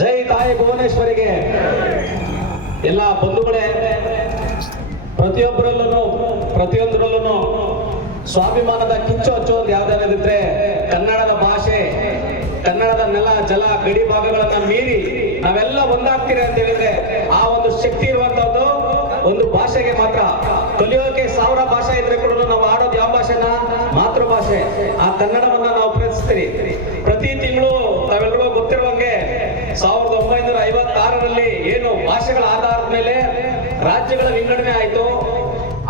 ಜೈ ತಾಯಿ ಭುವನೇಶ್ವರಿಗೆ. ಎಲ್ಲ ಬಂಧುಗಳೇ, ಪ್ರತಿಯೊಬ್ಬರಲ್ಲೂ, ಪ್ರತಿಯೊಂದರಲ್ಲೂ ಸ್ವಾಭಿಮಾನದ ಕಿಚ್ಚು ಹಚ್ಚೋದು ಯಾವ್ದಾದ್ರೆ ಕನ್ನಡದ ಭಾಷೆ, ಕನ್ನಡದ ನೆಲ, ಜಲ, ಗಡಿ ಭಾಗಗಳನ್ನ ಮೀರಿ ನಾವೆಲ್ಲ ಒಂದಾಗ್ತೀರಿ ಅಂತ ಹೇಳಿದ್ರೆ ಆ ಒಂದು ಶಕ್ತಿ ಇರುವಂತದ್ದು ಒಂದು ಭಾಷೆಗೆ ಮಾತ್ರ. ಕಲಿಯೋಕೆ ಸಾವಿರ ಭಾಷೆ ಇದ್ರೆ ಕೂಡ ನಾವು ಆಡೋದು ಯಾವ ಭಾಷೆನ? ಮಾತೃಭಾಷೆ. ಆ ಕನ್ನಡವನ್ನ ನಾವು ಪ್ರೀತಿಸ್ತೀರಿ ರಾಜ್ಯಗಳ ವಿಂಗಡಣೆ ಆಯಿತು.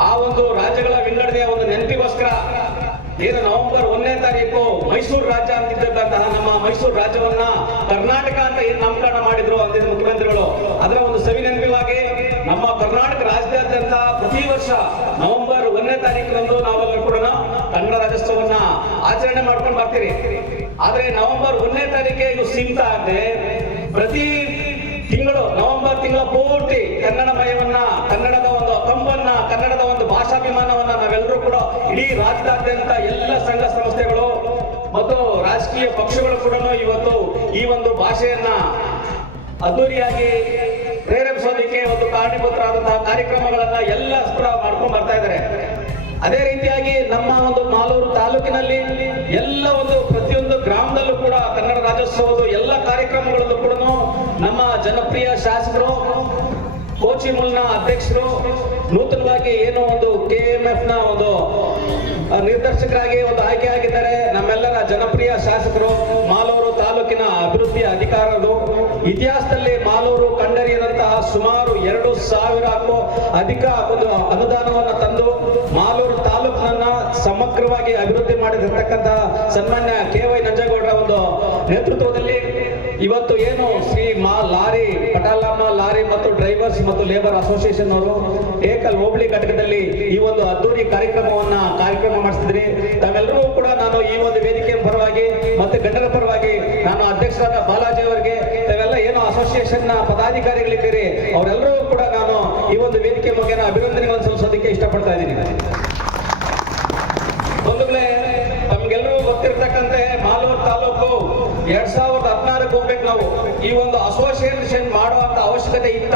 ಆ ಒಂದು ರಾಜ್ಯಗಳ ವಿಂಗಡಣೆಯ ಒಂದು ನೆನಪಿಗೋಸ್ಕರ ಏನು ನವೆಂಬರ್ ಒಂದನೇ ತಾರೀಕು ಮೈಸೂರು ರಾಜ್ಯ ಅಂತಿದ್ದಂತಹ ನಮ್ಮ ಮೈಸೂರು ರಾಜ್ಯವನ್ನ ಕರ್ನಾಟಕ ಅಂತ ಏನು ನಾಮಕರಣ ಮಾಡಿದ್ರು ಅಂದಿನ ಮುಖ್ಯಮಂತ್ರಿಗಳು, ಅದರ ಒಂದು ಸವಿ ನೆನಪಿಗಾಗಿ ನಮ್ಮ ಕರ್ನಾಟಕ ರಾಜ್ಯಾದ್ಯಂತ ಪ್ರತಿ ವರ್ಷ ನವೆಂಬರ್ ಒಂದನೇ ತಾರೀಕಿನಂದು ನಾವೆಲ್ಲರೂ ಕೂಡ ಕನ್ನಡ ರಾಜ್ಯೋತ್ಸವವನ್ನ ಆಚರಣೆ ಮಾಡ್ಕೊಂಡು ಬರ್ತೀರಿ. ಆದ್ರೆ ನವೆಂಬರ್ ಒಂದನೇ ತಾರೀಕೆ ಇದು ಸೀಮಿತ ಆಗದೆ ಪ್ರತಿ ತಿಂಗಳು, ನವೆಂಬರ್ ತಿಂಗಳ ಪೂರ್ತಿ ಕನ್ನಡಮಯವನ್ನ ಕನ್ನಡದ ಒಂದು ಕಂಬನ್ನ ಕನ್ನಡದ ಒಂದು ಭಾಷಾಭಿಮಾನವನ್ನ ನಾವೆಲ್ಲರೂ ಕೂಡ ಇಡೀ ರಾಜ್ಯಾದ್ಯಂತ ಎಲ್ಲ ಸಂಘ ಸಂಸ್ಥೆಗಳು ಮತ್ತು ರಾಜಕೀಯ ಪಕ್ಷಗಳು ಕೂಡ ಇವತ್ತು ಈ ಒಂದು ಭಾಷೆಯನ್ನ ಅದ್ದೂರಿಯಾಗಿ ಪ್ರೇರೇಪಿಸೋದಕ್ಕೆ ಒಂದು ಕಾರಣೀಭೂತರಾದಂತಹ ಕಾರ್ಯಕ್ರಮಗಳನ್ನ ಎಲ್ಲ ಕೂಡ ಮಾಡ್ಕೊಂಡು ಬರ್ತಾ ಇದ್ದಾರೆ. ಅದೇ ರೀತಿಯಾಗಿ ನಮ್ಮ ಒಂದು ಮಾಲೂರು ತಾಲೂಕಿನಲ್ಲಿ ಎಲ್ಲ ಒಂದು ಪ್ರತಿಯೊಂದು ಗ್ರಾಮದಲ್ಲೂ ಶಾಸಕರು ಕೋಚಿಮುಲ್ನ ಅಧ್ಯಕ್ಷರು, ನೂತನವಾಗಿ ಏನೋ ಒಂದು ಕೆ ಎಂ ಎಫ್ನ ಒಂದು ನಿರ್ದೇಶಕರಾಗಿ ಒಂದು ಆಯ್ಕೆ ಆಗಿದ್ದಾರೆ. ನಮ್ಮೆಲ್ಲರ ಜನಪ್ರಿಯ ಶಾಸಕರು, ಮಾಲೂರು ತಾಲೂಕಿನ ಅಭಿವೃದ್ಧಿ ಅಧಿಕಾರರು. ಇತಿಹಾಸದಲ್ಲಿ ಮಾಲೂರು ಕಂಡರಿಯದಂತಹ ಸುಮಾರು ಎರಡು ಸಾವಿರಕ್ಕೂ ಅಧಿಕ ಒಂದು ಅನುದಾನವನ್ನು ತಂದು ಮಾಲೂರು ತಾಲೂಕನ್ನ ಸಮಗ್ರವಾಗಿ ಅಭಿವೃದ್ಧಿ ಮಾಡಿದಿರ್ತಕ್ಕಂತಹ ಸನ್ಮಾನ್ಯ ಕೆ ವೈ ನಂಜೇಗೌಡರ ಒಂದು ನೇತೃತ್ವದಲ್ಲಿ ಇವತ್ತು ಏನು ಶ್ರೀ ಮಾ ಲಾರಿ, ಪಟಾಲಮ್ಮ ಲಾರಿ ಮತ್ತು ಡ್ರೈವರ್ಸ್ ಮತ್ತು ಲೇಬರ್ ಅಸೋಸಿಯೇಷನ್ ಅವರು ಏಕಲ್ ಹೋಬಳಿ ಘಟಕದಲ್ಲಿ ಈ ಒಂದು ಅದ್ದೂರಿ ಕಾರ್ಯಕ್ರಮವನ್ನ ಕಾರ್ಯಕ್ರಮ ಮಾಡಿಸಿದ್ರಿ. ತಾವೆಲ್ಲರೂ ಕೂಡ ನಾನು ಈ ಒಂದು ವೇದಿಕೆಯ ಪರವಾಗಿ ಮತ್ತೆ ಗಂಡರ ಪರವಾಗಿ ನಾನು ಅಧ್ಯಕ್ಷರಾದ ಬಾಲಾಜಿ ಅವರಿಗೆ, ತಾವೆಲ್ಲ ಏನು ಅಸೋಸಿಯೇಷನ್ನ ಪದಾಧಿಕಾರಿಗಳಿದ್ದೀರಿ, ಅವರೆಲ್ಲರೂ ಕೂಡ ನಾನು ಈ ಒಂದು ವೇದಿಕೆ ಮುಖೇನ ಅಭಿನಂದನೆಗಳನ್ನು ಸಲ್ಲಿಸೋದಕ್ಕೆ ಇಷ್ಟಪಡ್ತಾ ಇದ್ದೀನಿ. ಬಂಧುಗಳೇ, ತಮ್ಗೆಲ್ಲರೂ ಗೊತ್ತಿರ್ತಕ್ಕಂತೆ ಮಾಲೂರು ತಾಲೂಕು ಎರಡ್ ಸಾವಿರದ ಹದಿನಾರಕ್ಕೆ ಹೋಗ್ಬೇಕು ನಾವು. ಈ ಒಂದು ಅಸೋಸಿಯೇಷನ್ ಮಾಡುವಂತ ಅವಶ್ಯಕತೆ ಇತ್ತ?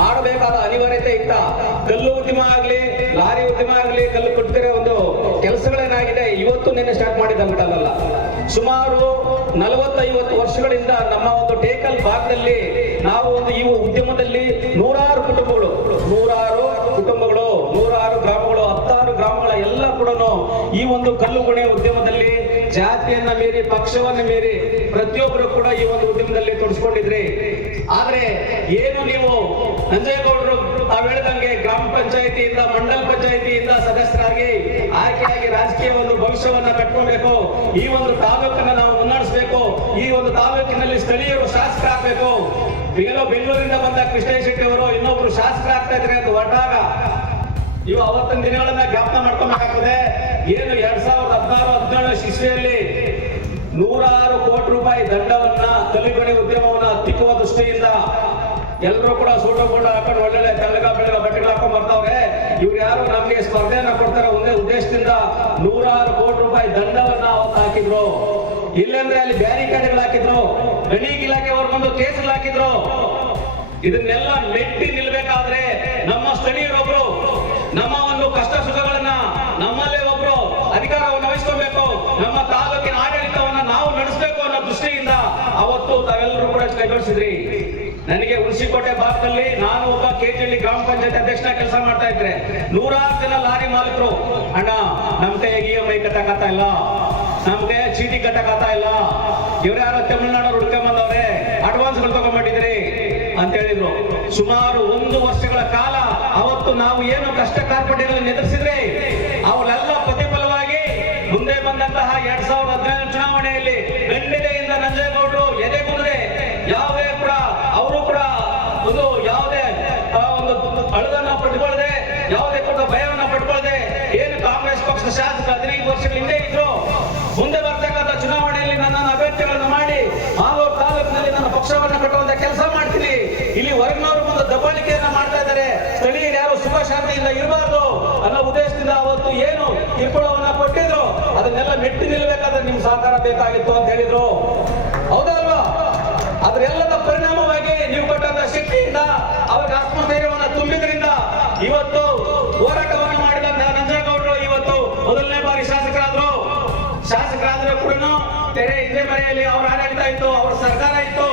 ಮಾಡಬೇಕಾದ ಅನಿವಾರ್ಯತೆ ಇತ್ತ? ಕಲ್ಲು ಉದ್ಯಮ ಆಗ್ಲಿ, ಲಾರಿ ಉದ್ಯಮ ಆಗ್ಲಿ, ಕಲ್ಲು ಕೊಡ್ತಿರೋ ಒಂದು ಕೆಲಸಗಳೇನಾಗಿದೆ? ಇವತ್ತು ನಿನ್ನೆ ಸ್ಟಾರ್ಟ್ ಮಾಡಿದಂತಲ್ಲ ಸುಮಾರು ನಲವತ್ತೈವತ್ತು ವರ್ಷಗಳಿಂದ ನಮ್ಮ ಒಂದು ಟೇಕಲ್ ಭಾಗದಲ್ಲಿ ನಾವು ಒಂದು ಈ ಉದ್ಯಮದಲ್ಲಿ ನೂರಾರು ಕುಟುಂಬಗಳು, ನೂರಾರು ಈ ಒಂದು ಕಲ್ಲು ಗುಣೆ ಉದ್ಯಮದಲ್ಲಿ ಜಾತಿಯನ್ನ ಮೀರಿ, ಪಕ್ಷವನ್ನ ಮೀರಿ ಪ್ರತಿಯೊಬ್ಬರು ಕೂಡ ಈ ಒಂದು ಉದ್ಯಮದಲ್ಲಿ ತೊಡಸ್ಕೊಂಡಿದ್ರಿ. ಆದ್ರೆ ಏನು ನೀವು ನಂಜೇಗೌಡರು ತಾವ್ ಹೇಳ್ದಂಗೆ ಗ್ರಾಮ ಪಂಚಾಯತಿಯಿಂದ, ಮಂಡಲ ಪಂಚಾಯತಿಯಿಂದ ಸದಸ್ಯರಾಗಿ, ಆಯ್ಕೆಯಾಗಿ ರಾಜಕೀಯ ಒಂದು ಭವಿಷ್ಯವನ್ನ ಕಟ್ಕೊಬೇಕು. ಈ ಒಂದು ತಾಲೂಕನ್ನ ನಾವು ಮುನ್ನಡೆಸಬೇಕು. ಈ ಒಂದು ತಾಲೂಕಿನಲ್ಲಿ ಸ್ಥಳೀಯರು ಶಾಸಕರಾಗಬೇಕು ಏನೋ ಬೆಂಗಳೂರಿಂದ ಬಂದ ಕೃಷ್ಣ ಶೆಟ್ಟಿ ಅವರು ಇನ್ನೊಬ್ರು ಶಾಸಕರಾಗ್ತಾ ಇದ್ರೆ ಅಂತ ಹೊರಟಾಗ ಇವು ಅವತ್ತಿನ ದಿನಗಳನ್ನ ಜ್ಞಾಪನ ಮಾಡ್ಕೊಬೇಕಾಗ್ತದೆ. ಏನು ಎರಡ್ ಸಾವಿರದ ಹದಿನಾರು, ಹದಿನೇಳು ಶಿಸ್ವೆಯಲ್ಲಿ ನೂರಾರು ಕೋಟಿ ರೂಪಾಯಿ ದಂಡವನ್ನ ಕಲ್ಲಿಗಣಿ ಉದ್ಯಮವನ್ನ ಹತ್ತಿಕ್ಕುವ ದೃಷ್ಟಿಯಿಂದ ಎಲ್ಲರೂ ಕೂಡ ಸೂಟ ಕೂಡ ಹಾಕೊಂಡು ಒಳ್ಳೊಳ್ಳೆ ತೆಲಗ ಬೆಳಗ ಬಟ್ಟೆಗಳು ಹಾಕೊಂಡ್ ಬರ್ತಾವ್ರೆ. ಇವ್ರು ಯಾರು ನಮ್ಗೆ ಸ್ಪರ್ಧೆಯನ್ನ ಕೊಡ್ತಾರೆ ಒಂದೇ ಉದ್ದೇಶದಿಂದ ನೂರಾರು ಕೋಟಿ ರೂಪಾಯಿ ದಂಡವನ್ನ ಅವತ್ತು ಹಾಕಿದ್ರು. ಇಲ್ಲಂದ್ರೆ ಅಲ್ಲಿ ಬ್ಯಾರಿಕೇಡ್ಗಳು ಹಾಕಿದ್ರು ಗಣಿ ಇಲಾಖೆ ಅವ್ರು ಬಂದು ಕೇಸ್ಗಳು ಹಾಕಿದ್ರು. ಇದನ್ನೆಲ್ಲ ಮೆಟ್ಟಿ ನಿಲ್ಬೇಕಾದ್ರೆ ನಮ್ಮ ಸ್ಥಳೀಯರೊಬ್ರು ನಮ್ಮ ಒಂದು ಕಷ್ಟ ಸುಖಗಳನ್ನ ನಮ್ಮಲ್ಲೇ ಒಬ್ರು ಅಧಿಕಾರವನ್ನು ವಹಿಸ್ಕೋಬೇಕು. ನಮ್ಮ ತಾಲೂಕಿನ ಆಡಳಿತವನ್ನ ನಾವು ನಡೆಸಬೇಕು ಅನ್ನೋ ದೃಷ್ಟಿಯಿಂದ ಅವತ್ತು ತಾವೆಲ್ಲರೂ ಕೂಡ ಕೈಗೊಳಿಸಿದ್ರಿ ನನಗೆ ಹುಣಸಿಕೋಟೆ ಭಾಗದಲ್ಲಿ ನಾನು ಒಬ್ಬ ಕೆಜಿಹಳ್ಳಿ ಗ್ರಾಮ ಪಂಚಾಯತ್ ಅಧ್ಯಕ್ಷನ ಕೆಲಸ ಮಾಡ್ತಾ ಇದ್ರೆ ನೂರಾರು ಜನ ಲಾರಿ ಮಾಲೀಕರು, ಅಣ್ಣ, ನಮ್ ಕೈ ಇ ಎಂ ಐ ಕಟ್ಟಕಾತ ಇಲ್ಲ. ನಮ್ ಕೈಯಾಗ ಚೀಟಿ ಕಟ್ಟಕಾತ ಇಲ್ಲ. ಇವ್ರ ಯಾರೋ ತಮಿಳ್ನಾಡವ್ರು ಹುಡ್ಕೊಂಬಂದವ್ರೆ ಅಡ್ವಾನ್ಸ್ಗಳು ತಗೊಂಡ್ಬಿಟ್ಟಿದ್ರಿ. ಅಂತ ಹೇಳಿದ್ರು. ಸುಮಾರು ಒಂದು ವರ್ಷಗಳ ಕಾಲ ಅವತ್ತು ನಾವು ಏನು ಕಷ್ಟ ಕಾರ್ಪಣ್ಯಗಳನ್ನು ಎದುರಿಸಿದ್ರೆ ಶಾಂತಿಯಿಂದ ಇರಬಾರ್ದು ಅನ್ನೋ ಉದ್ದೇಶದಿಂದ ಅವತ್ತು ಏನು ಕಿರುಕುಳವನ್ನ ಕೊಟ್ಟಿದ್ರು, ಅದನ್ನೆಲ್ಲ ಮೆಟ್ಟಿ ನಿಲ್ಲಬೇಕಾದ್ರೆ ನಿಮ್ ಸಹಕಾರ ಬೇಕಾಗಿತ್ತು ಅಂತ ಹೇಳಿದ್ರು. ಹೌದಲ್ವಾ ಅದ ಅದರೆಲ್ಲದ ಪರಿಣಾಮವಾಗಿ ನೀವು ಕೊಟ್ಟಂತ ಶಕ್ತಿಯಿಂದ, ಅವ್ರಿಗೆ ಆತ್ಮಸ್ಥೈರ್ಯವನ್ನ ತುಂಬಿದ್ರಿಂದ ಇವತ್ತು ಹೋರಾಟವನ್ನು ಮಾಡಿದಂತ ನಂಜನಗೌಡರು ಇವತ್ತು ಮೊದಲನೇ ಬಾರಿ ಶಾಸಕರಾದ್ರು. ಶಾಸಕರಾದ್ರೆ ಕೂಡ ತೆರೆ ಇದೇ ಮನೆಯಲ್ಲಿ ಅವ್ರ ಆಡಳಿತ ಇತ್ತು, ಅವ್ರ ಸರ್ಕಾರ ಇತ್ತು,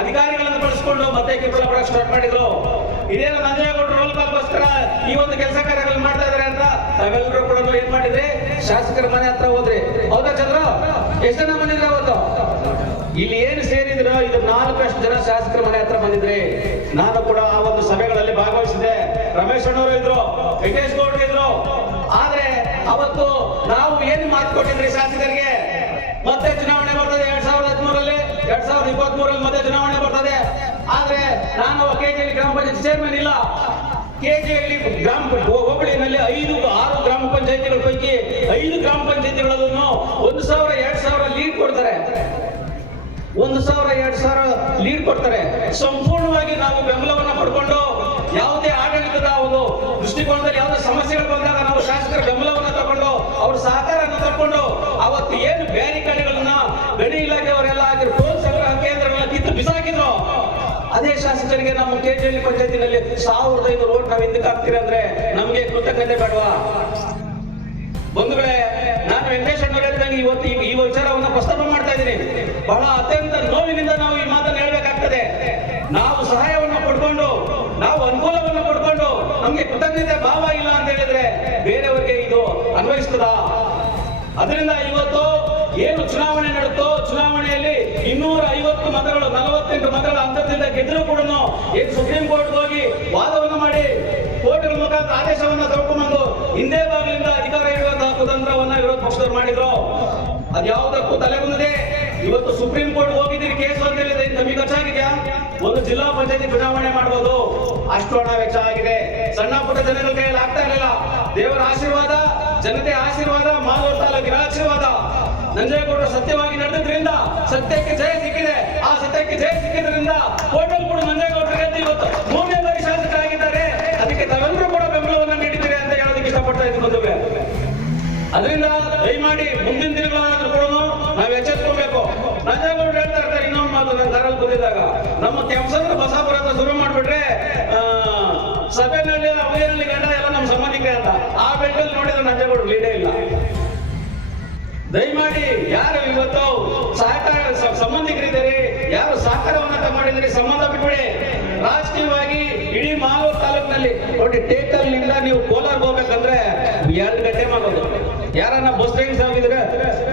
ಅಧಿಕಾರಿಗಳನ್ನು ಬಳಸಿಕೊಂಡು ಮತ್ತೆ ಕಿರುಕುಳ ಸ್ಟಾರ್ಟ್ ಮಾಡಿದ್ರು. ಇದೇನು ನಂಜನಗೌಡರು ರೋಲ್ ಕಾಲ್ಗೋಸ್ಕರ ಈ ಒಂದು ಕೆಲಸ ಕಾರ್ಯಗಳು ಮಾಡ್ತಾ ಇದಾರೆ ಅಂತ ತಾವೆಲ್ಲರೂ ಕೂಡ ಏನ್ ಮಾಡಿದ್ರಿ ಶಾಸಕರ ಮನೆ ಹತ್ರ ಹೋದ್ರಿ. ಹೌದಾ ಚಂದ್ರ? ಎಷ್ಟು ಜನ ಬಂದಿದ್ರೆ ಅವತ್ತು? ಇಲ್ಲಿ ಏನು ಸೇರಿದ್ರು? ಇದು ನಾಲ್ಕಷ್ಟು ಜನ ಶಾಸಕರ ಮನೆ ಹತ್ರ ಬಂದಿದ್ರಿ. ನಾನು ಕೂಡ ಆ ಒಂದು ಸಭೆಗಳಲ್ಲಿ ಭಾಗವಹಿಸಿದೆ ರಮೇಶ್ ಅಣ್ಣವರು ಇದ್ರು, ವೆಂಕಟೇಶ್ ಗೌಡ್ರು ಇದ್ರು. ಆದ್ರೆ ಅವತ್ತು ನಾವು ಏನು ಮಾತು ಕೊಟ್ಟಿದ್ರಿ ಶಾಸಕರಿಗೆ? ಮತ್ತೆ ಚುನಾವಣೆ ಬರ್ತದೆ ಎರಡ್ ಸಾವಿರದ ಹದಿಮೂರಲ್ಲಿ ಎರಡ್ ಸಾವಿರದ ಇಪ್ಪತ್ತ್ ಮೂರಲ್ಲಿ ಮತ್ತೆ ಚುನಾವಣೆ ಬರ್ತದೆ. ಆದ್ರೆ ನಾನು ಕೆಜಿಯಲ್ಲಿ ಗ್ರಾಮ ಪಂಚಾಯತ್ ಚೇರ್ಮನ್ ಇಲ್ಲ. ಕೆಜಿಯಲ್ಲಿ ಗ್ರಾಮ ಹೋಬಳಿನಲ್ಲಿ ಐದು ಆರು ಗ್ರಾಮ ಪಂಚಾಯತಿಗಳ ಪೈಕಿ ಐದು ಗ್ರಾಮ ಪಂಚಾಯತಿಗಳನ್ನು ಒಂದು ಸಾವಿರ, ಎರಡು ಸಾವಿರ ಲೀಡ್ ಕೊಡ್ತಾರೆ. ಒಂದು ಸಾವಿರ, ಎರಡು ಸಾವಿರ ಲೀಡ್ ಕೊಡ್ತಾರೆ. ಸಂಪೂರ್ಣವಾಗಿ ನಾವು ಬೆಂಬಲವನ್ನ ಪಡ್ಕೊಂಡು ಯಾವುದೇ ಆಡಳಿತದ ಒಂದು ದೃಷ್ಟಿಕೋನದಲ್ಲಿ ಯಾವುದೇ ಸಮಸ್ಯೆಗಳು ಬಂದಾಗ ನಾವು ಶಾಸಕರ ಬೆಂಬಲವನ್ನ ತಗೊಂಡು ಅವ್ರ ಸಹಕಾರವನ್ನು ತಗೊಂಡು ಅವತ್ತು ಏನು ಬ್ಯಾರಿಕೇಡ್ಗಳನ್ನ ಗಣಿ ಇಲಾಖೆಯವರೆಲ್ಲ ಆಗಿರೋ ಟೋಲ್ ಸಂಗ್ರಹ ಕೇಂದ್ರಗಳನ್ನ ಕಿತ್ತು ಬಿಸಾಕಿದ್ರು ಅದೇ ಶಾಸಕರಿಗೆ ನಮ್ಮ ಕೆಜಿಹಳ್ಳಿ ಪಂಚಾಯತಿನಲ್ಲಿ ಸಾವಿರದ ಐದು ರೋಡ್ ನಾವು ಹಿಂದಕ್ಕೆ ಹಾಕ್ತೀರಿ ಅಂದ್ರೆ ನಮಗೆ ಕೃತಜ್ಞತೆ ಬೇಡವಾ? ಬಂಧುಗಳೇ, ನಾನು ವೆಂಕಟೇಶ್ ಅಣ್ಣವ್ರು ಹೇಳಿದಂಗೆ ಇವತ್ತು ಈ- ವಿಚಾರವನ್ನು ಪ್ರಸ್ತಾಪ ಮಾಡ್ತಾ ಇದ್ದೀನಿ. ಬಹಳ ಅತ್ಯಂತ ನೋವಿನಿಂದ ನಾವು ಈ ಮಾತನ್ನು ಹೇಳಬೇಕಾಗ್ತದೆ. ನಾವು ಸಹಾಯವನ್ನು ಪಡ್ಕೊಂಡು, ನಾವು ಅನುಕೂಲವನ್ನು ಪಡ್ಕೊಂಡು ನಮ್ಗೆ ಕೃತಜ್ಞತೆ ಭಾವ ಇಲ್ಲ ಅಂತ ಹೇಳಿದ್ರೆ ಬೇರೆಯವರಿಗೆ ಇದು ಅನ್ವಯಿಸ್ತದ? ಅದರಿಂದ ಇವತ್ತು ಏನು ಚುನಾವಣೆ ನಡೆತೋ ಚುನಾವಣೆಯಲ್ಲಿ ಇನ್ನೂರ ಐವತ್ತು ಮತಗಳು, ನಲವತ್ತೆಂಟು ಮತಗಳ ಅಂತರದಿಂದ ಗೆದ್ದರೂ ಕೂಡ ಏನು ಸುಪ್ರೀಂ ಕೋರ್ಟ್ ಹೋಗಿ ವಾದವನ್ನು ಮಾಡಿ ಕೋರ್ಟ್ ಮುಖಾಂತರ ಆದೇಶವನ್ನ ತಗೊಂಡು ಹಿಂದೆ ಬಾಗಿಲಿಂದ ಅಧಿಕಾರ ಇರುವಂತಹ ಕುತಂತ್ರವನ್ನ ವಿರೋಧ ಪಕ್ಷದವ್ರು ಮಾಡಿದ್ರು. ಅದ್ಯಾವುದಕ್ಕೂ ಬಂದಿದೆ ಇವತ್ತು ಸುಪ್ರೀಂ ಕೋರ್ಟ್ ಹೋಗಿದ್ದೀರಿ, ಕೇಸ್ ಹೇಳಿದ್ರೆ ನಮಗೆ ಖರ್ಚಾಗಿದೆಯಾ ಒಂದು ಜಿಲ್ಲಾ ಪಂಚಾಯತಿ ಚುನಾವಣೆ ಮಾಡಬಹುದು ಅಷ್ಟು ಹಣ ವೆಚ್ಚ ಆಗಿದೆ. ಸಣ್ಣ ಪುಟ್ಟ ಜನಗಳ ಕೈಯಲ್ಲಿ ಆಗ್ತಾ ಇರಲಿಲ್ಲ. ದೇವರ ಆಶೀರ್ವಾದ, ಜನತೆ ಆಶೀರ್ವಾದ ಮಾಲೂರು ತಾಲೂಕಿನ ಆಶೀರ್ವಾದ. ನಂಜೇಗೌಡರು ಸತ್ಯವಾಗಿ ನಡೆದ್ರಿಂದ ಸತ್ಯಕ್ಕೆ ಜಯ ಸಿಕ್ಕಿದೆ. ಆ ಸತ್ಯಕ್ಕೆ ಜಯ ಸಿಕ್ಕಿದ್ರಿಂದ ಹೋಟೆಲ್ ಕೂಡ ನಂಜೇಗೌಡರು ಗೆದ್ದು ಇವತ್ತು ಮೂರನೇ ಶಾಸಕರಾಗಿದ್ದಾರೆ. ಅದಕ್ಕೆ ತಾವೆಲ್ಲರೂ ಕೂಡ ಬೆಂಬಲವನ್ನು ನೀಡಿದ್ದೀರಿ ಅಂತ ಹೇಳೋದಕ್ಕೆ ಇಷ್ಟಪಡ್ತಾ ಇದ್ರು ಮದುವೆ ಅದರಿಂದ ದಯಮಾಡಿ ಮುಂದಿನ ದಿನಗಳಾದ್ರೂ ಕೂಡ ನಾವು ಎಚ್ಚೆತ್ಕೋಬೇಕು ನಂಜೇಗೌಡರು ಹೇಳ್ತಾ ಇರ್ತಾರೆ ಇನ್ನೊಂದು ಮಾತು ನನ್ನ ಕಾರಲ್ಲಿ ಬಂದಿದ್ದಾಗ. ನಮ್ಮ ಕೆಂಸಂದ್ರ ಬಸಾಪುರ ಅಂತ ಶುರು ಮಾಡ್ಬಿಟ್ರೆ ಸಭೆನಲ್ಲಿ ಅವಳಿಯಲ್ಲಿ ಗಂಡ ಎಲ್ಲ ನಮ್ಮ ಸಂಬಂಧಿಕರೇ ಅಂತ. ಆ ಬೆಟ್ಟಲ್ಲಿ ನೋಡಿದ್ರೆ ನಂಜೇಗೌಡರು ಲೀಡೇ ಇಲ್ಲ. ದಯಮಾಡಿ ಯಾರು ಇವತ್ತು ಸಹಕಾರ ಸಂಬಂಧಿಕರಿದ್ದಾರೆ, ಯಾರು ಸಹಕಾರವನ್ನ ಮಾಡಿದರೆ ಸಂಬಂಧ ಬಿಟ್ಬಿಡಿ. ರಾಜಕೀಯವಾಗಿ ಇಡೀ ಮಾಲೂರು ತಾಲೂಕಿನಲ್ಲಿ ನೋಡಿ ಟೇಕಲ್ನಿಂದ ನೀವು ಕೋಲಾರ್ ಹೋಗ್ಬೇಕಂದ್ರೆ ಎರಡು ಗಂಟೆ ಮಾಡೋದು. ಯಾರನ್ನ ಬಸ್ ಟೈಮ್ಸ್ ಆಗಿದ್ರೆ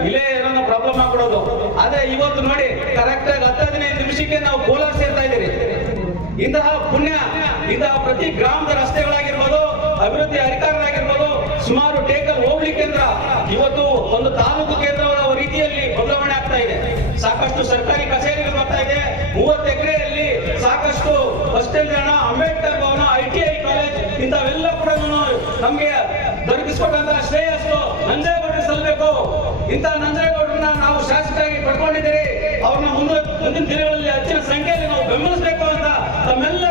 ಇಲ್ಲೇ ಏನೋ ಪ್ರಾಬ್ಲಮ್ ಆಗ್ಬಿಡೋದು. ಆದ್ರೆ ಇವತ್ತು ನೋಡಿ ಕರೆಕ್ಟ್ ಆಗಿ ಹತ್ತು ಹದಿನೈದು ನಿಮಿಷಕ್ಕೆ ನಾವು ಕೋಲಾರ ಸೇರ್ತಾ ಇದ್ದೀರಿ. ಇಂತಹ ಪುಣ್ಯ, ಇಂತಹ ಪ್ರತಿ ಗ್ರಾಮದ ರಸ್ತೆಗಳಾಗಿರ್ಬೋದು, ಅಭಿವೃದ್ಧಿ ಅಧಿಕಾರರಾಗಿರ್ಬೋದು ಸುಮಾರು ಸಾಕಷ್ಟು ಸರ್ಕಾರಿ ಕಚೇರಿಗಳು ಬರ್ತಾ ಇದೆ. ಮೂವತ್ತು ಎಕರೆಯಲ್ಲಿ ಸಾಕಷ್ಟು ನಿಲ್ದಾಣ ಅಂಬೇಡ್ಕರ್ ಭವನ, ಐ ಕಾಲೇಜ್ ಇಂಥವೆಲ್ಲ ಕೂಡ ನಮ್ಗೆ ದೊರಕಿಸಿಕೊಟ್ಟಂತ ಶ್ರೇಯಸ್ಸು ನಂಜೇಗೌಡರಿಗೆ ಸಲ್ಲಬೇಕು ಇಂಥ ನಂಜೇಗೌಡರನ್ನ ನಾವು ಶಾಸಕರಾಗಿ ಪಡ್ಕೊಂಡಿದ್ದೀರಿ. ಅವ್ರನ್ನ ಮುಂದೆ ಮುಂದಿನ ದಿನಗಳಲ್ಲಿ ಹೆಚ್ಚಿನ ಸಂಖ್ಯೆಯಲ್ಲಿ ನಾವು ಬೆಂಬಲಿಸಬೇಕು ಅಂತ ತಮ್ಮೆಲ್ಲರ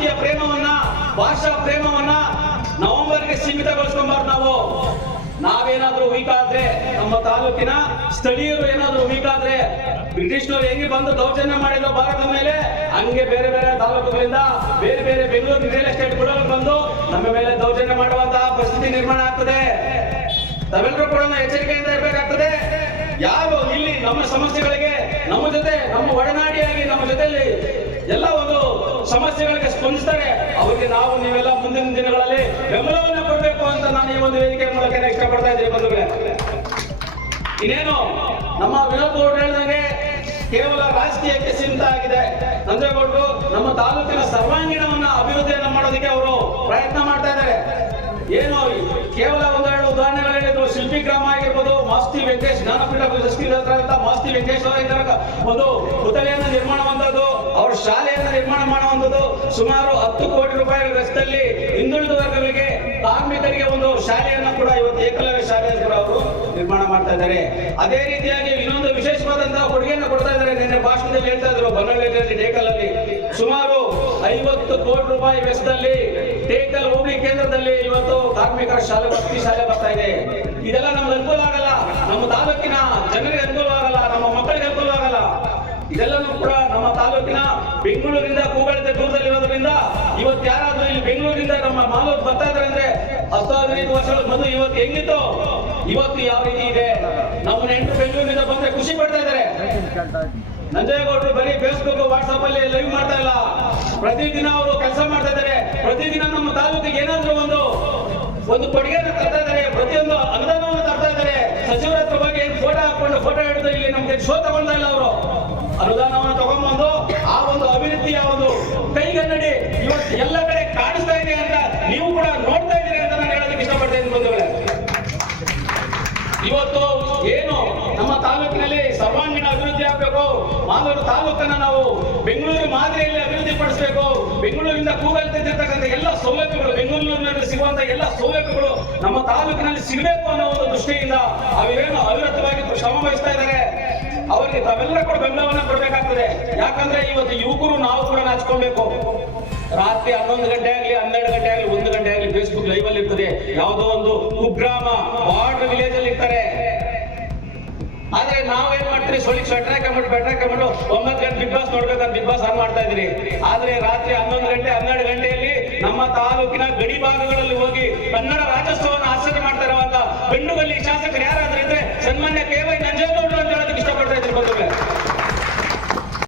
ರಾಜಕೀಯ ಪ್ರೇಮವನ್ನ, ಭಾಷಾ ಪ್ರೇಮವನ್ನ ನವೆಂಬರ್ಗೆ ಸೀಮಿತಗೊಳಿಸ್ಕೊಂಬಾರ್ದು ನಾವು. ನಾವೇನಾದ್ರೂ ವೀಕ್ ಆದ್ರೆ ನಮ್ಮ ತಾಲೂಕಿನ ಸ್ಥಳೀಯರು ಏನಾದ್ರೂ ವೀಕ್ ಆದ್ರೆ ಬ್ರಿಟಿಷ್ನವ್ರು ಹೆಂಗೆ ಬಂದು ದೌರ್ಜನ್ಯ ಮಾಡಿದ ಭಾರತದ ಮೇಲೆ, ಹಂಗೆ ಬೇರೆ ಬೇರೆ ತಾಲೂಕುಗಳಿಂದ ಬೇರೆ ಬೇರೆ ಬೆಂಗಳೂರು ರಿಯಲ್ ಎಸ್ಟೇಟ್ ಗುಡಗಳು ಬಂದು ನಮ್ಮ ಮೇಲೆ ದೌರ್ಜನ್ಯ ಮಾಡುವಂತಹ ಪರಿಸ್ಥಿತಿ ನಿರ್ಮಾಣ ಆಗ್ತದೆ. ತಾವೆಲ್ಲರೂ ಕೂಡ ಎಚ್ಚರಿಕೆಯಿಂದ ಇರಬೇಕಾಗ್ತದೆ. ಯಾರು ಇಲ್ಲಿ ನಮ್ಮ ಸಮಸ್ಯೆಗಳಿಗೆ ಸಮಸ್ಯೆಗಳಿಗೆ ಸ್ಪಂದಿಸ್ತಾರೆ, ಅವರಿಗೆ ನಾವು ನೀವೆಲ್ಲ ಮುಂದಿನ ದಿನಗಳಲ್ಲಿ ಬೆಂಬಲವನ್ನು ಕೊಡಬೇಕು ಅಂತ ನಾನು ಈ ಒಂದು ವೇದಿಕೆ ಮೂಲಕ ಇಷ್ಟಪಡ್ತಾ ಇದ್ದೀನಿ ಬಂಧುಗಳೇ. ಇನ್ನೇನು, ನಮ್ಮ ವಿನೋದ್ ಗೌಡ್ ಹೇಳಿದಂಗೆ ಕೇವಲ ರಾಜಕೀಯಕ್ಕೆ ಸೀಮಿತ ಆಗಿದೆ. ನಂಜೇಗೌಡರು ನಮ್ಮ ತಾಲೂಕಿನ ಸರ್ವಾಂಗೀಣವನ್ನ ಅಭಿವೃದ್ಧಿಯನ್ನು ಮಾಡೋದಕ್ಕೆ ಅವರು ಪ್ರಯತ್ನ ಮಾಡ್ತಾ ಇದ್ದಾರೆ. ಏನು, ಕೇವಲ ವೆಂಕಟೇಶ್, ಜ್ಞಾನಪೀಠ ಅಂತ ಮಾಸ್ತಿ ವೆಂಕಟೇಶ್ ಅವರ ಇದರ ಒಂದು ಪುತಳಿಯನ್ನ ನಿರ್ಮಾಣ ಮಾಡುವಂಥದ್ದು ಅವ್ರ ಶಾಲೆಯನ್ನ ನಿರ್ಮಾಣ ಮಾಡುವಂಥದ್ದು ಸುಮಾರು ಹತ್ತು ಕೋಟಿ ರೂಪಾಯಿ ವೆಚ್ಚದಲ್ಲಿ ಹಿಂದುಳಿದ ವರ್ಗಗಳಿಗೆ ಕಾರ್ಮಿಕರಿಗೆ ಒಂದು ಶಾಲೆಯನ್ನ ಕೂಡ ಇವತ್ತು ಏಕಲವ್ಯ ಶಾಲೆಯನ್ನು ಕೂಡ ಅವರು ನಿರ್ಮಾಣ ಮಾಡ್ತಾ ಇದ್ದಾರೆ. ಅದೇ ರೀತಿಯಾಗಿ ಇನ್ನೊಂದು ವಿಶೇಷವಾದಂತಹ ಕೊಡುಗೆಯನ್ನು ಕೊಡ್ತಾ ಇದ್ದಾರೆ. ನಿನ್ನೆ ಭಾಷಣದಲ್ಲಿ ಹೇಳ್ತಾ ಇದ್ರು ಬನ್ನಳ್ಳಿ ಟೇಕಲಲ್ಲಿ ಸುಮಾರು ಐವತ್ತು ಕೋಟಿ ರೂಪಾಯಿ ವೆಚ್ಚದಲ್ಲಿ ಟೇಕಲ್ ಹೋಬಳಿ ಕೇಂದ್ರದಲ್ಲಿ ಇವತ್ತು ಕಾರ್ಮಿಕರ ಶಾಲೆ, ವಸತಿ ಶಾಲೆ ಬರ್ತಾ ಇದೆ. ಇದೆಲ್ಲ ನಮ್ಗೆ ಅನುಕೂಲ ಆಗಲ್ಲ. ನಮ್ಮ ತಾಲೂಕಿನ ಜನರಿಗೆ ಅನುಕೂಲ ಆಗಲ್ಲ, ನಮ್ಮ ಮಕ್ಕಳಿಗೆ ಅನುಕೂಲ ಆಗಲ್ಲ. ಇದೆಲ್ಲನೂ ಕೂಡ ನಮ್ಮ ತಾಲೂಕಿನ ಬೆಂಗಳೂರಿಂದ ಕೂಗಳತೆ ದೂರದಲ್ಲಿರೋದ್ರಿಂದ ಇವತ್ತು ಯಾರಾದ್ರೂ ಇಲ್ಲಿ ಬೆಂಗಳೂರಿಂದ ನಮ್ಮ ಮಾಲೂರು ಬರ್ತಾ ಇದಾರೆ ಅಂದ್ರೆ ಹತ್ತು ಹದಿನೈದು ವರ್ಷಗಳ ಮೊದಲು ಇವತ್ತು ಹೆಂಗಿತ್ತು? ಇವತ್ತು ಯಾವ ರೀತಿ ಇದೆ? ನಮ್ಮ ನೆಂಟು ಬೆಂಗಳೂರಿನಿಂದ ಬಂದ್ರೆ ಖುಷಿ ಪಡ್ತಾ ಇದ್ದಾರೆ. ನಂಜೇಗೌಡರು ಬರೀ ಫೇಸ್ಬುಕ್ ವಾಟ್ಸ್ಆಪ್ ಅಲ್ಲಿ ಲೈವ್ ಮಾಡ್ತಾ ಇಲ್ಲ. ಪ್ರತಿದಿನ ಅವರು ಕೆಲಸ ಮಾಡ್ತಾ ಇದ್ದಾರೆ. ಪ್ರತಿದಿನ ನಮ್ಮ ತಾಲೂಕಿಗೆ ಏನಾದ್ರೂ ಒಂದು ಒಂದು ಕೊಡುಗೆಯನ್ನು ತರ್ತಾ ಇದ್ದಾರೆ. ಪ್ರತಿಯೊಂದು ಅನುದಾನವನ್ನು ತರ್ತಾ ಇದ್ದಾರೆ. ಸಚಿವರ ಹತ್ರ ಹೋಗಿ ಫೋಟೋ ಹಾಕೊಂಡು ಫೋಟೋ ಹಿಡಿದು ಇಲ್ಲಿ ನಮ್ಗೆ ಶೋ ತಗೊಂಡ ಇಲ್ಲ ಅವರು. ಅನುದಾನವನ್ನು ತಗೊಂಡ್ಬಂದು ಆ ಒಂದು ಅಭಿವೃದ್ಧಿಯ ಒಂದು ಕೈಗನ್ನಡಿ ಇವತ್ತು ಎಲ್ಲ ಕಡೆ ಕಾಣಿಸ್ತಾ ಇದೆ ಅಂತ ನೀವು ಕೂಡ ನೋಡ್ತಾ ಇದ್ದೀರಿ ಅಂತ ನಾನು ಹೇಳೋದಕ್ಕೆ ಇಷ್ಟಪಡ್ತಾ ಇದ್ದೀನಿ ಬಂಧುಗಳೇ. ಇವತ್ತು ಏನು ನಮ್ಮ ತಾಲೂಕಿನಲ್ಲಿ ಸರ್ವಾಂಗೀಣ ಅಭಿವೃದ್ಧಿ ಆಗಬೇಕು. ಮಾಲೂರು ತಾಲೂಕನ್ನ ನಾವು ಬೆಂಗಳೂರು ಮಾದರಿಯಲ್ಲಿ ಅಭಿವೃದ್ಧಿ ಪಡಿಸಬೇಕು ಬೆಂಗಳೂರಿಂದ ಕೂಗಲ್ತಿರ್ತಕ್ಕಂಥ ಎಲ್ಲ ಸೌಲಭ್ಯಗಳು ಬೆಂಗಳೂರಿನಲ್ಲಿ ಸಿಗುವಂತ ಎಲ್ಲ ಸೌಲಭ್ಯಗಳು ನಮ್ಮ ತಾಲೂಕಿನಲ್ಲಿ ಸಿಗಬೇಕು ಅನ್ನೋ ಒಂದು ದೃಷ್ಟಿಯಿಂದ ಅವರೇನು ಅವಿರತವಾಗಿ ಶ್ರಮ ವಹಿಸ್ತಾ ಇದ್ದಾರೆ. ಅವರಿಗೆ ತಾವೆಲ್ಲ ಕೂಡ ಬೆಂಬಲವನ್ನ ಕೊಡಬೇಕಾಗ್ತದೆ. ಯಾಕಂದ್ರೆ ಇವತ್ತು ಯುವಕರು ನಾವು ಕೂಡ ನಾಚ್ಕೊಳ್ಬೇಕು. ರಾತ್ರಿ ಹನ್ನೊಂದು ಗಂಟೆ ಆಗ್ಲಿ, ಹನ್ನೆರಡು ಗಂಟೆ ಆಗ್ಲಿ, ಒಂದು ಗಂಟೆ ಆಗ್ಲಿ ಫೇಸ್ಬುಕ್ ಲೈವ್ ಅಲ್ಲಿ ಇರ್ತದೆ. ಯಾವುದೋ ಒಂದು ಕುಗ್ರಾಮ ಬಾರ್ಡರ್ ವಿಲೇಜ್ ಅಲ್ಲಿ ಇರ್ತಾರೆ. ಆದ್ರೆ ನಾವೇನ್ ಮಾಡ್ತೀರಿ? ಸೊಳಿ ಸ್ವೆಟರ್ ಹಾಕೊಂಡ್ಬಿಟ್ಟು ಬೆಟರ್ ಹಾಕೊಂಡು ಒಂಬತ್ತು ಗಂಟೆ ಬಿಗ್ ಬಾಸ್ ನೋಡ್ಬೇಕಂತ ಬಿಗ್ ಬಾಸ್ ಆನ್ ಮಾಡ್ತಾ ಇದ್ರಿ ಆದ್ರೆ ರಾತ್ರಿ ಹನ್ನೊಂದು ಗಂಟೆ, ಹನ್ನೆರಡು ಗಂಟೆಯಲ್ಲಿ ನಮ್ಮ ತಾಲೂಕಿನ ಗಡಿ ಭಾಗಗಳಲ್ಲಿ ಹೋಗಿ ಕನ್ನಡ ರಾಜ್ಯೋತ್ಸವವನ್ನು ಆಚರಣೆ ಮಾಡ್ತಾ ಇರುವಂತ ಬೆಂಡುಗಲ್ಲಿ ಶಾಸಕರು ಯಾರಾದ್ರೂ ಇದ್ರೆ ಸನ್ಮಾನ್ಯ ಕೆ ವೈ ನಂಜೇಗೌಡರು ಅಂತ ಹೇಳೋದಕ್ಕೆ ಇಷ್ಟಪಡ್ತಾ ಇದ್ರು ಬಂಧುಗಳೇ.